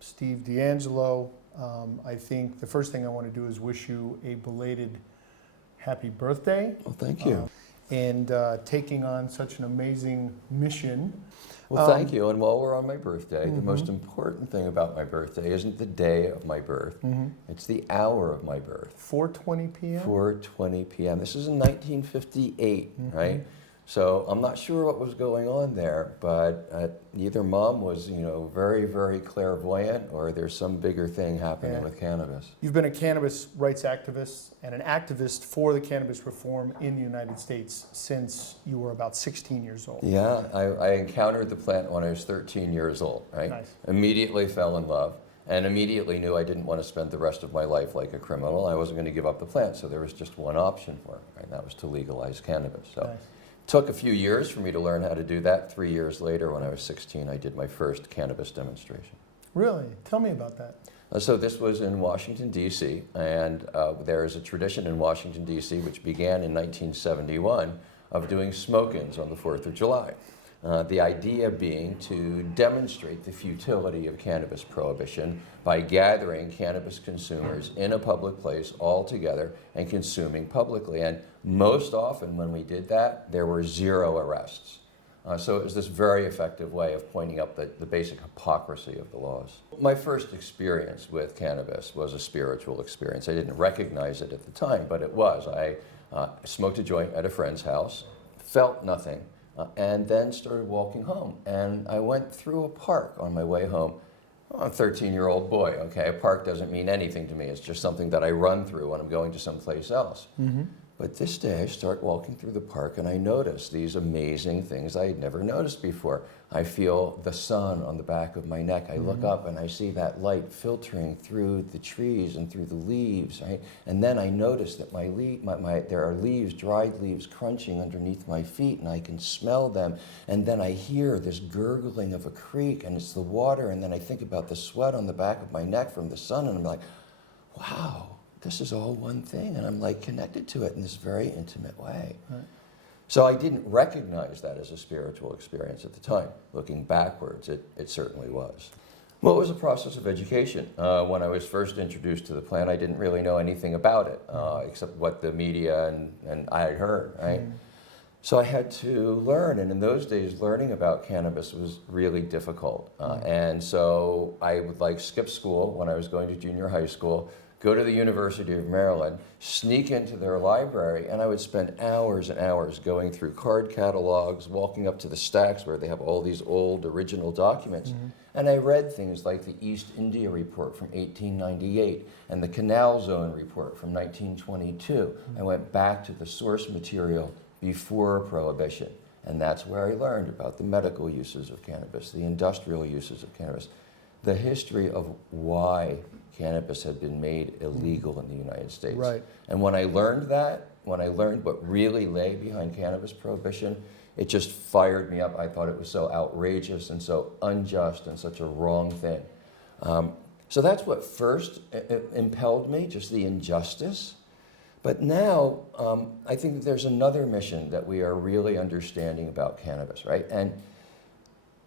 Steve DeAngelo. I think the first thing I want to do is wish you a belated happy birthday. Well, thank you. And taking on such an amazing mission. Well, thank you. And while we're on my birthday, the most important thing about my birthday isn't the day of my birth. It's the hour of my birth. 4:20 p.m.? 4:20 p.m. This is in 1958, right? So I'm not sure what was going on there, but either mom was, very, very clairvoyant, or there's some bigger thing happening with cannabis. You've been a cannabis rights activist and an activist for the cannabis reform in the United States since you were about 16 years old. Yeah, I encountered the plant when I was 13 years old, right? Nice. Immediately fell in love, and immediately knew I didn't want to spend the rest of my life like a criminal. I wasn't going to give up the plant, so there was just one option for it, right? And that was to legalize cannabis. So. Nice. Took a few years for me to learn how to do that. 3 years later, when I was 16, I did my first cannabis demonstration. Really? Tell me about that. So this was in Washington, D.C., and there is a tradition in Washington, D.C., which began in 1971 of doing smoke-ins on the 4th of July. The idea being to demonstrate the futility of cannabis prohibition by gathering cannabis consumers in a public place all together and consuming publicly. And most often when we did that, there were 0 arrests. So it was this very effective way of pointing out the basic hypocrisy of the laws. My first experience with cannabis was a spiritual experience. I didn't recognize it at the time, but it was. I smoked a joint at a friend's house, felt nothing, and then started walking home. And I went through a park on my way home. I'm a 13-year-old boy, okay? A park doesn't mean anything to me. It's just something that I run through when I'm going to someplace else. But this day, I start walking through the park, and I notice these amazing things I had never noticed before. I feel the sun on the back of my neck. I look up, and I see that light filtering through the trees and through the leaves, right? And then I notice that there are leaves, dried leaves, crunching underneath my feet, and I can smell them. And then I hear this gurgling of a creek, and it's the water, and then I think about the sweat on the back of my neck from the sun, and I'm like, wow. This is all one thing, and I'm like connected to it in this very intimate way. Right. So I didn't recognize that as a spiritual experience at the time. Looking backwards, it certainly was. Well, it was a process of education. When I was first introduced to the plant, I didn't really know anything about it, except what the media and I had heard, right? So I had to learn, and in those days, learning about cannabis was really difficult. And so I would skip school when I was going to junior high school, go to the University of Maryland, sneak into their library, and I would spend hours and hours going through card catalogs, walking up to the stacks where they have all these old original documents. And I read things like the East India Report from 1898 and the Canal Zone Report from 1922. I went back to the source material before Prohibition. And that's where I learned about the medical uses of cannabis, the industrial uses of cannabis, the history of why cannabis had been made illegal in the United States. Right. And when I learned that, when I learned what really lay behind cannabis prohibition, it just fired me up. I thought it was so outrageous and so unjust and such a wrong thing. So that's what first impelled me, just the injustice. But now, I think that there's another mission that we are really understanding about cannabis, right? And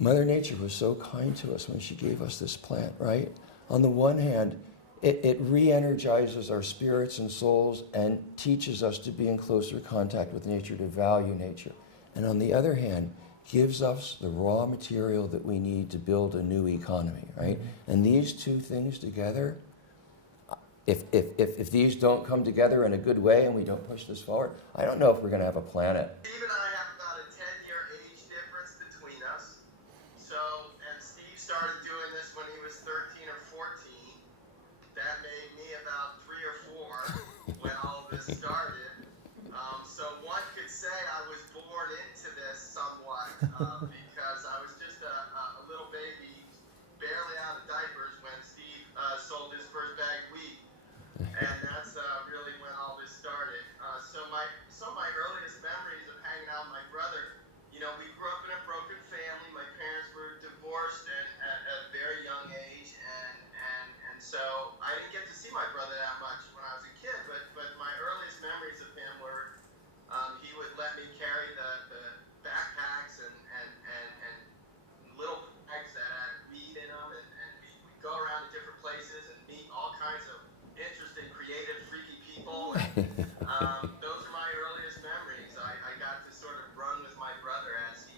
Mother Nature was so kind to us when she gave us this plant, right? On the one hand, it re-energizes our spirits and souls and teaches us to be in closer contact with nature, to value nature. And on the other hand, gives us the raw material that we need to build a new economy, right? And these two things together, if these don't come together in a good way and we don't push this forward, I don't know if we're going to have a planet. Steve and I have about a 10-year age difference between us. So, and Steve started doing this when he was 13 or 14. That made me about 3 or 4 when all of this started. So one could say I was born into this somewhat because I was just a little baby, barely out of diapers when Steve sold his first bag of weed. And that's really when all this started. So my earliest memories of hanging out with my brother, we grew up in a broken family. My parents were divorced at a very young age, and so I didn't get to see my brother that much when I was a kid. But my earliest memories of him were he would let me carry the backpacks and places and meet all kinds of interesting, creative, freaky people. And, those are my earliest memories. I got to sort of run with my brother as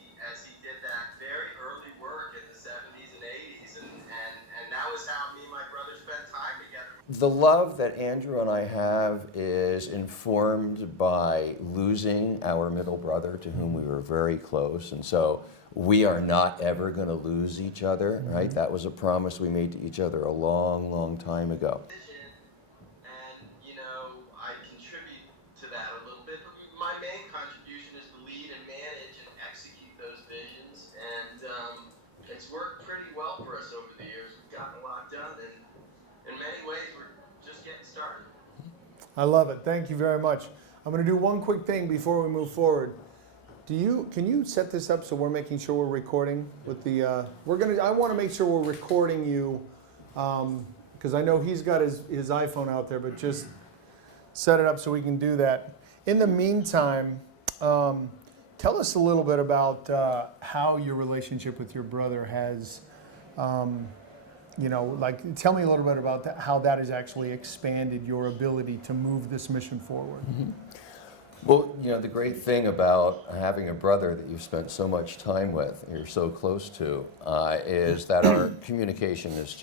he did that very early work in the 70s and 80s, and that was how me and my brother spent time together. The love that Andrew and I have is informed by losing our middle brother, to whom we were very close, and so we are not ever going to lose each other, right? That was a promise we made to each other a long, long time ago. And, you know, I contribute to that a little bit. My main contribution is to lead and manage and execute those visions, and it's worked pretty well for us over the years. We've gotten a lot done, and in many ways, we're just getting started. I love it. Thank you very much. I'm going to do one quick thing before we move forward. Can you set this up so we're making sure we're recording with the? I want to make sure we're recording you, because I know he's got his iPhone out there, but just set it up so we can do that. In the meantime, tell us a little bit about how your relationship with your brother has. Tell me a little bit about that, how that has actually expanded your ability to move this mission forward. Mm-hmm. Well, you know, the great thing about having a brother that you've spent so much time with, you're so close to, is that our communication is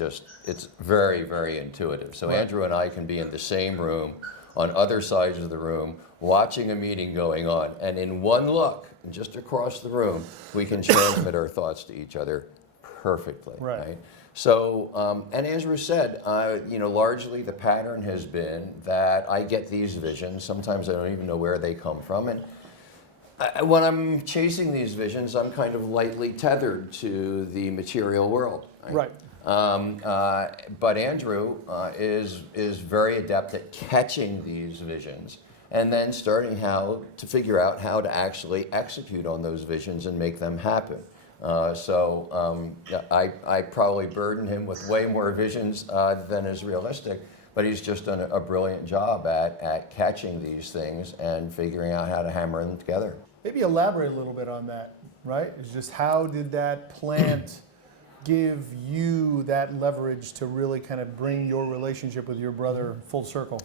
it's very, very intuitive. So Right. Andrew and I can be in the same room, on other sides of the room, watching a meeting going on, and in one look, just across the room, we can transmit our thoughts to each other perfectly. Right. So, and Andrew said, largely the pattern has been that I get these visions. Sometimes I don't even know where they come from. And when I'm chasing these visions, I'm kind of lightly tethered to the material world. Right. But Andrew is very adept at catching these visions and then starting to figure out how to actually execute on those visions and make them happen. I probably burden him with way more visions than is realistic, but he's just done a brilliant job at catching these things and figuring out how to hammer them together. Maybe elaborate a little bit on that, right? It's just how did that plant give you that leverage to really kind of bring your relationship with your brother full circle?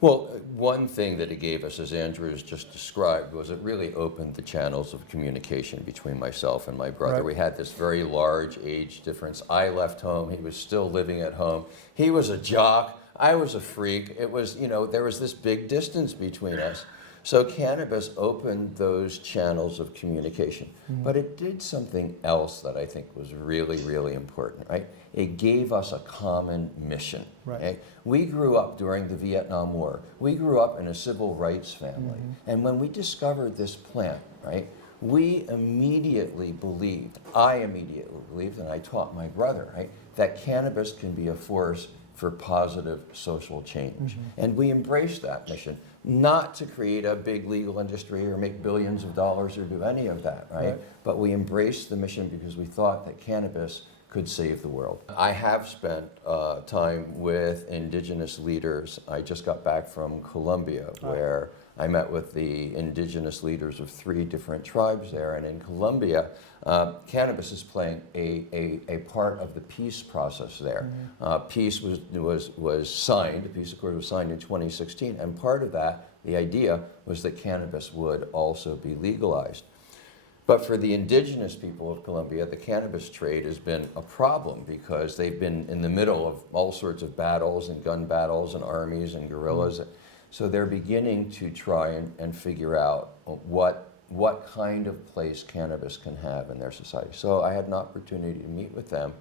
Well, one thing that it gave us, as Andrew has just described, was it really opened the channels of communication between myself and my brother. Right. We had this very large age difference. I left home. He was still living at home. He was a jock. I was a freak. It was, there was this big distance between us. So cannabis opened those channels of communication. But it did something else that I think was really, really important, right? It gave us a common mission. Right. Okay? We grew up during the Vietnam War. We grew up in a civil rights family. And when we discovered this plant, right, I immediately believed, and I taught my brother, right, that cannabis can be a force for positive social change. And we embraced that mission, not to create a big legal industry or make billions of dollars or do any of that, right? But we embraced the mission because we thought that cannabis could save the world. I have spent time with indigenous leaders. I just got back from Colombia, where I met with the indigenous leaders of 3 different tribes there. And in Colombia, cannabis is playing a part of the peace process there. Peace was signed, the peace accord was signed in 2016, and part of that, the idea was that cannabis would also be legalized. But for the indigenous people of Colombia, the cannabis trade has been a problem because they've been in the middle of all sorts of battles and gun battles and armies and guerrillas. So they're beginning to try and figure out what kind of place cannabis can have in their society. So I had an opportunity to meet with them,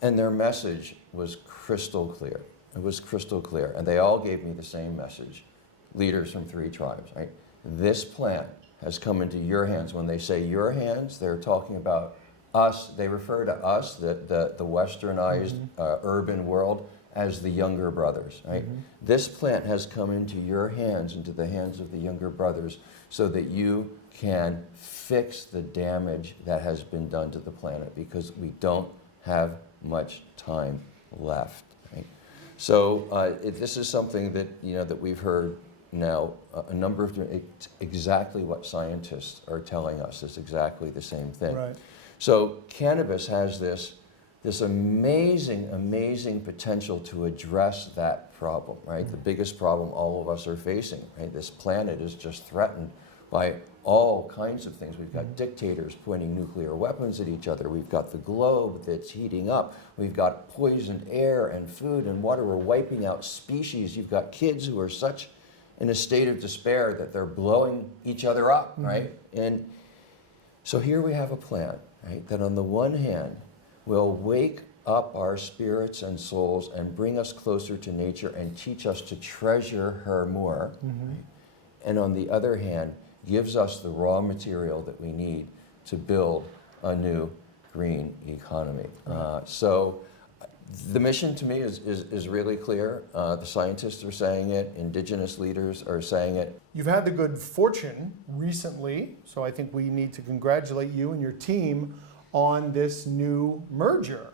and their message was crystal clear. It was crystal clear, and they all gave me the same message, leaders from 3 tribes, right? This plant has come into your hands. When they say your hands, they're talking about us. They refer to us, the westernized urban world, as the younger brothers, right? This plant has come into your hands, into the hands of the younger brothers, so that you can fix the damage that has been done to the planet, because we don't have much time left, right? So this is something that, that we've heard now a number of, it's exactly what scientists are telling us. It's exactly the same thing. Right. So cannabis has this this amazing, amazing potential to address that problem, right? The biggest problem all of us are facing, right? This planet is just threatened by all kinds of things. We've got dictators pointing nuclear weapons at each other. We've got the globe that's heating up. We've got poisoned air and food and water. We're wiping out species. You've got kids who are such in a state of despair that they're blowing each other up, right? And so here we have a plan, right, that on the one hand will wake up our spirits and souls and bring us closer to nature and teach us to treasure her more, right? And on the other hand, gives us the raw material that we need to build a new green economy. So the mission to me is really clear. The scientists are saying it, indigenous leaders are saying it. You've had the good fortune recently, so I think we need to congratulate you and your team on this new merger,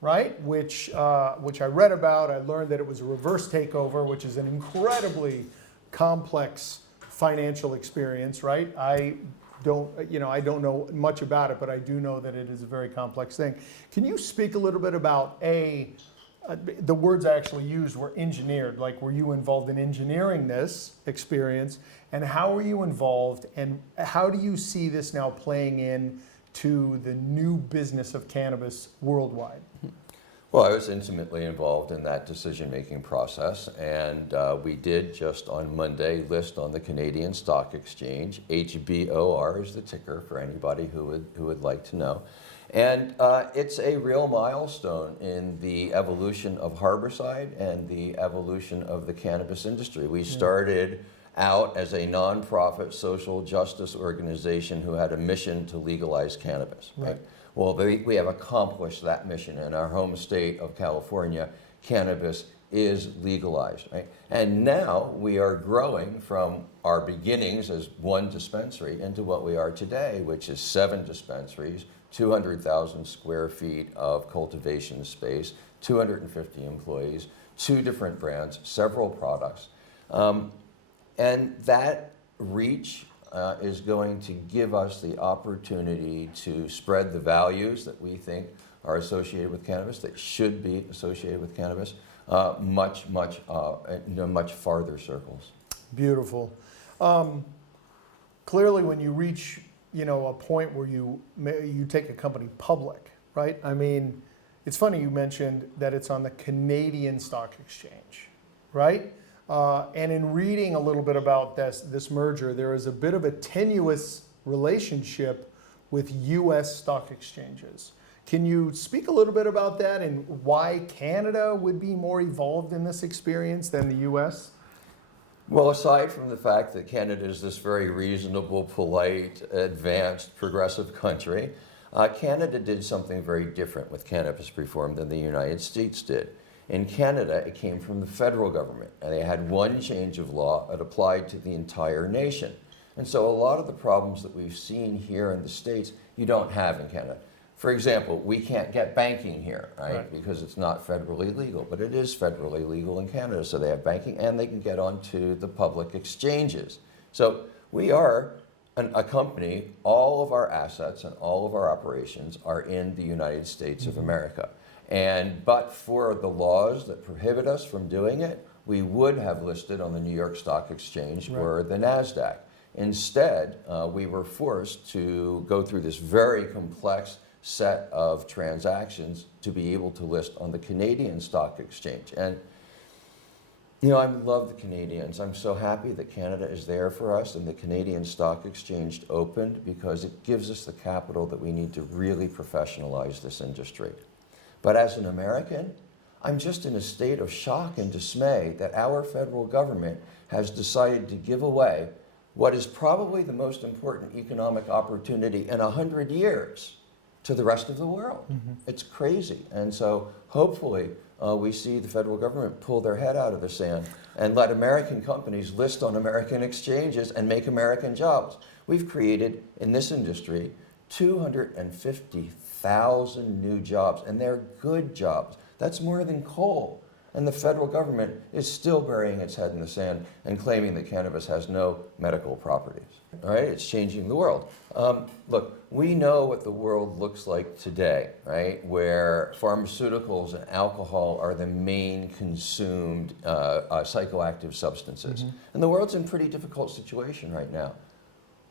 right? Which I read about. I learned that it was a reverse takeover, which is an incredibly complex financial experience, right? I don't know much about it, but I do know that it is a very complex thing. Can you speak a little bit about the words I actually used were engineered, like were you involved in engineering this experience, and how were you involved, and how do you see this now playing in to the new business of cannabis worldwide? Well, I was intimately involved in that decision-making process, and we did just on Monday list on the Canadian Stock Exchange. HBOR is the ticker for anybody who would like to know. And it's a real milestone in the evolution of Harborside and the evolution of the cannabis industry. We started out as a nonprofit social justice organization who had a mission to legalize cannabis. Right? Well, we have accomplished that mission in our home state of California. Cannabis is legalized, right? And now we are growing from our beginnings as one dispensary into what we are today, which is 7 dispensaries, 200,000 square feet of cultivation space, 250 employees, 2 different brands, several products. And that reach is going to give us the opportunity to spread the values that we think are associated with cannabis, that should be associated with cannabis, much farther circles. Beautiful. Clearly, when you reach a point where you take a company public, right? I mean, it's funny you mentioned that it's on the Canadian Stock Exchange, right? And in reading a little bit about this merger, there is a bit of a tenuous relationship with U.S. stock exchanges. Can you speak a little bit about that and why Canada would be more evolved in this experience than the U.S.? Well, aside from the fact that Canada is this very reasonable, polite, advanced, progressive country, Canada did something very different with cannabis reform than the United States did. In Canada, it came from the federal government, and they had one change of law that applied to the entire nation. And so a lot of the problems that we've seen here in the States, you don't have in Canada. For example, we can't get banking here, right? Because it's not federally legal, but it is federally legal in Canada. So they have banking, and they can get onto the public exchanges. So we are a company, all of our assets and all of our operations are in the United States of America. But for the laws that prohibit us from doing it, we would have listed on the New York Stock Exchange or the NASDAQ. Instead, we were forced to go through this very complex set of transactions to be able to list on the Canadian Stock Exchange. And I love the Canadians. I'm so happy that Canada is there for us and the Canadian Stock Exchange opened, because it gives us the capital that we need to really professionalize this industry. But as an American, I'm just in a state of shock and dismay that our federal government has decided to give away what is probably the most important economic opportunity in 100 years to the rest of the world. It's crazy. And so hopefully we see the federal government pull their head out of the sand and let American companies list on American exchanges and make American jobs. We've created in this industry 250,000 new jobs, and they're good jobs. That's more than coal. And the federal government is still burying its head in the sand and claiming that cannabis has no medical properties. All right, it's changing the world. Look, we know what the world looks like today, right? Where pharmaceuticals and alcohol are the main consumed psychoactive substances. And the world's in a pretty difficult situation right now.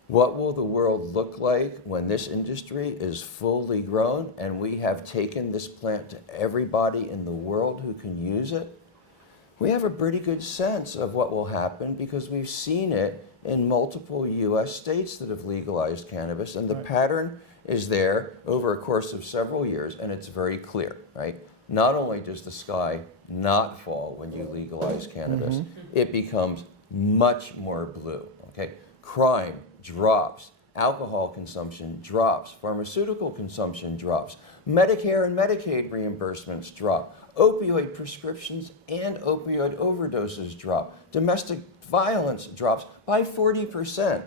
What will the world look like when this industry is fully grown and we have taken this plant to everybody in the world who can use it? We have a pretty good sense of what will happen because we've seen it in multiple US states that have legalized cannabis, and the pattern is there over a course of several years, and it's very clear, right? Not only does the sky not fall when you legalize cannabis, it becomes much more blue, okay? Crime drops, alcohol consumption drops, pharmaceutical consumption drops, Medicare and Medicaid reimbursements drop, opioid prescriptions and opioid overdoses drop, domestic violence drops by 40%.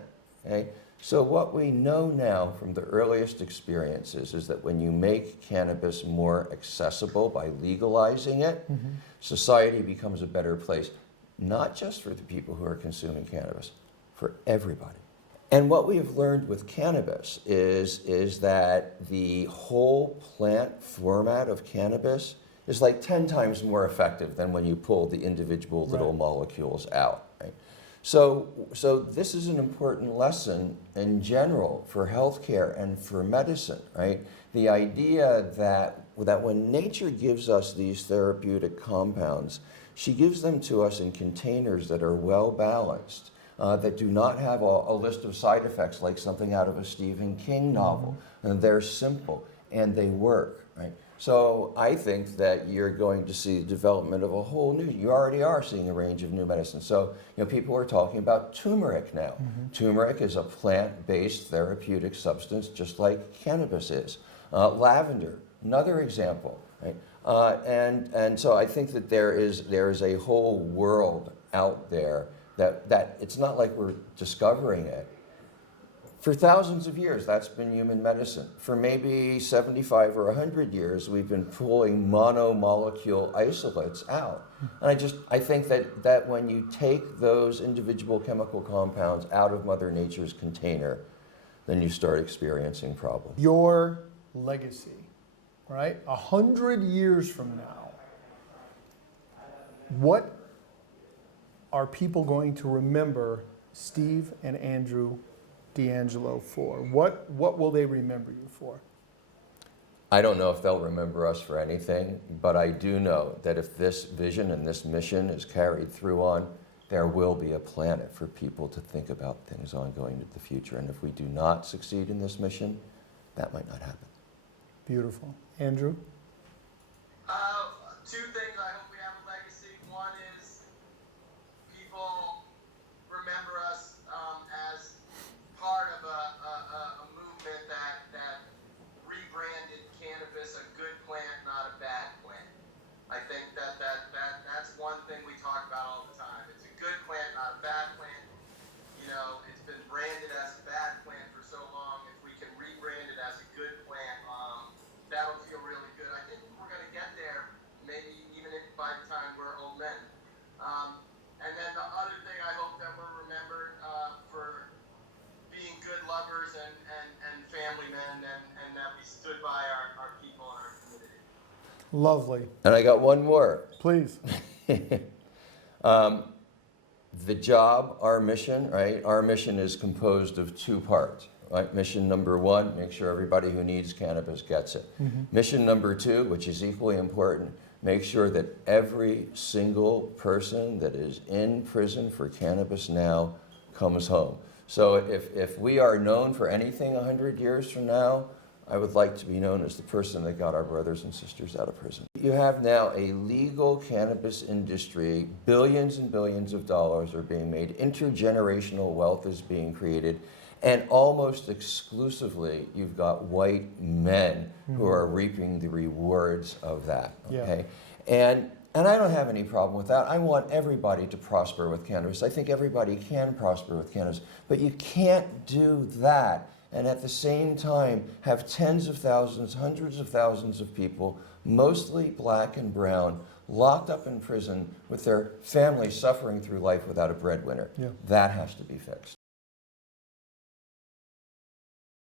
Okay? So what we know now from the earliest experiences is that when you make cannabis more accessible by legalizing it, society becomes a better place, not just for the people who are consuming cannabis, for everybody. And what we have learned with cannabis is that the whole plant format of cannabis is like 10 times more effective than when you pull the individual little molecules out. Right? So this is an important lesson in general for healthcare and for medicine, right? The idea that when nature gives us these therapeutic compounds, she gives them to us in containers that are well balanced, that do not have a list of side effects like something out of a Stephen King novel. And they're simple and they work, right? So I think that you're going to see the development of a whole new, you already are seeing a range of new medicines. So, people are talking about turmeric now. Turmeric is a plant-based therapeutic substance just like cannabis is. Lavender, another example, right? And so I think that there is a whole world out there that it's not like we're discovering it. For thousands of years, that's been human medicine. For maybe 75 or 100 years, we've been pulling monomolecule isolates out. And I think that when you take those individual chemical compounds out of Mother Nature's container, then you start experiencing problems. Your legacy, right? 100 years from now, what are people going to remember Steve and Andrew DeAngelo for? What will they remember you for? I don't know if they'll remember us for anything, but I do know that if this vision and this mission is carried through on, there will be a planet for people to think about things ongoing into the future. And if we do not succeed in this mission, that might not happen. Beautiful. Andrew? Two things I hope we have a legacy. One is people remember us as part of a movement that rebranded cannabis a good plant, not a bad plant. I think that's one thing we talk about all the time. It's a good plant, not a bad plant. It's been branded as a bad plant for so long. If we can rebrand it as a good plant, that'll feel really good. I think we're going to get there, maybe even by the time we're old men. And then the other thing, I hope that we're remembered for being good lovers and family men, and that we stood by our people and our community. Lovely. And I got one more. Please. The job, our mission, right? Our mission is composed of two parts, right? Mission number one, make sure everybody who needs cannabis gets it. Mission number two, which is equally important, make sure that every single person that is in prison for cannabis now comes home. So if we are known for anything 100 years from now, I would like to be known as the person that got our brothers and sisters out of prison. You have now a legal cannabis industry, billions and billions of dollars are being made, intergenerational wealth is being created, and almost exclusively you've got white men who are reaping the rewards of that, okay? And I don't have any problem with that. I want everybody to prosper with cannabis. I think everybody can prosper with cannabis, but you can't do that and at the same time have tens of thousands, hundreds of thousands of people, mostly black and brown, locked up in prison with their family suffering through life without a breadwinner. Yeah. That has to be fixed.